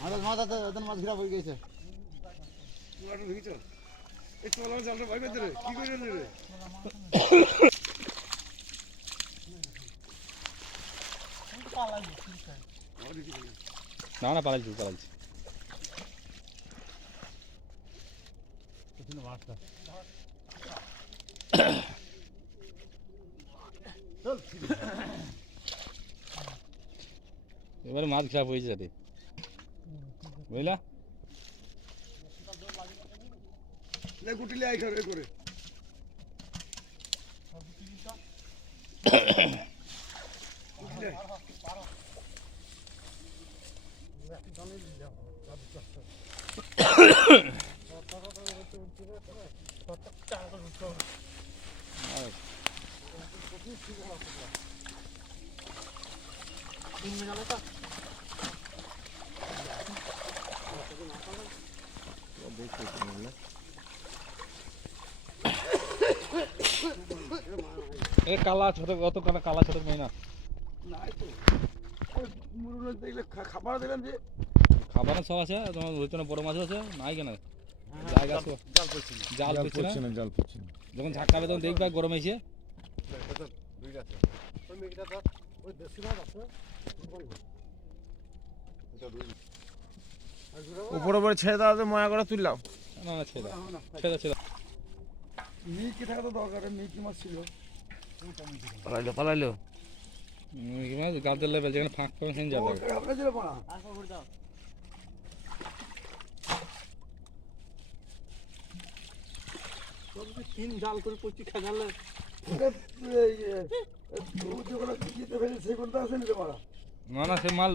আমাদের মাছ আছে ওদের মাছ ঘিরা হয়ে গেছে না না পালাইছি পালাইছি। এবারে মাছ খারাপ হয়েছে রে বুঝলা? গুটিলে আই করে aqui tá meio legal, sabe o que eu Só tava pra ver se eu tiro Só tá cara no chão. Ai. Um pouquinho de cima lá, pessoal. E aí, calate, eu tô com a calate também, né? Nice. খাবার দিলাম যে। খাবার সব আছে তোমার ওইখানে বড় মাছ আছে নাই কেন? জায়গা আছে। জাল পড়ছে না। জাল পড়ছে না? যখন ঝাঁকাবে তখন দেখবে গরম এসে। উপরে উপরে ছেড়ে দেওয়া তো ময়া করে তুললাম। না না ছেড়ে দাও। ছেড়ে দাও, ছেড়ে দাও। মিকি থাকা তো দরকার মিকি মাছ ছিল। পালাইলো পালাইলো। উম, মাছ গাছের লেভেল যেখানে ফাঁক পাবেন সেখানে যাবে আপনার ছিল পড়া তিন জাল করে পচি খাজালে না না সে মাল